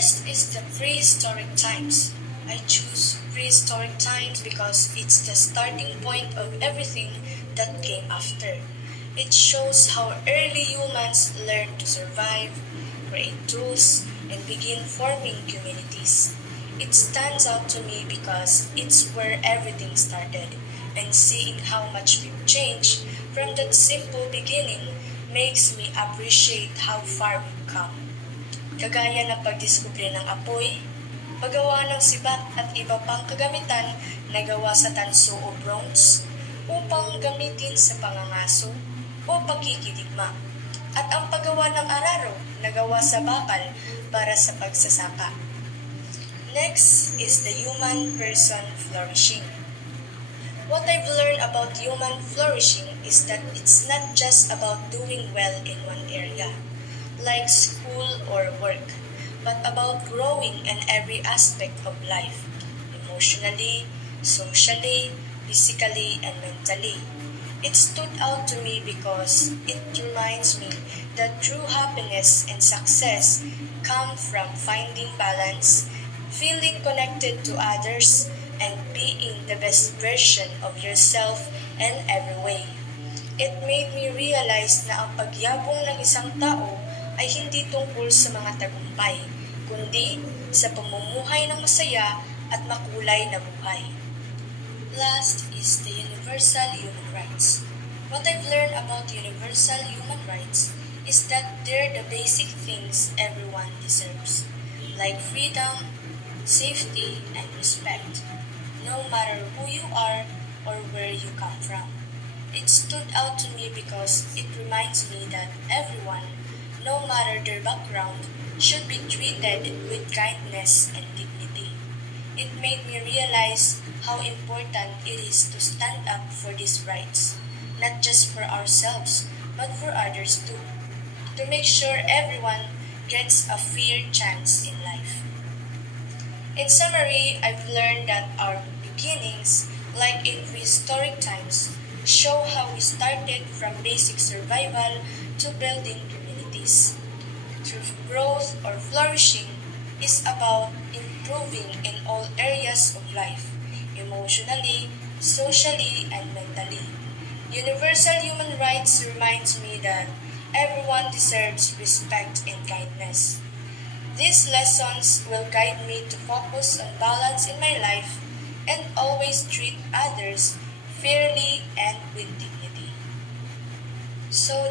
First is the prehistoric times. I choose prehistoric times because it's the starting point of everything that came after. It shows how early humans learned to survive, create tools, and begin forming communities. It stands out to me because it's where everything started, and seeing how much we've changed from that simple beginning makes me appreciate how far we've come. Kagaya ng pagdiskubre ng apoy, paggawa ng sibat at iba pang kagamitan na gawa sa tanso o bronze upang gamitin sa pangangaso o pagkikidigma, at ang paggawa ng araro na gawa sa bakal para sa pagsasaka. Next is the human person flourishing. What I've learned about human flourishing is that it's not just about doing well in one area, like school or work, but about growing in every aspect of life, emotionally, socially, physically, and mentally. It stood out to me because it reminds me that true happiness and success come from finding balance, feeling connected to others, and being the best version of yourself in every way. It made me realize na ang pagyabong ng isang tao ay hindi tungkol sa mga tagumpay, kundi sa pamumuhay ng masaya at makulay na buhay. Last is the universal human rights. What I've learned about universal human rights is that they're the basic things everyone deserves, like freedom, safety, and respect, no matter who you are or where you come from. It stood out to me because it reminds me that everyone, no matter their background, should be treated with kindness and dignity. It made me realize how important it is to stand up for these rights, not just for ourselves, but for others too, to make sure everyone gets a fair chance in life. In summary, I've learned that our beginnings, like in prehistoric times, show how we started from basic survival to building communities. True growth or flourishing is about improving in all areas of life, emotionally, socially, and mentally. Universal human rights reminds me that everyone deserves respect and kindness. These lessons will guide me to focus on balance in my life and always treat others fairly and with dignity. So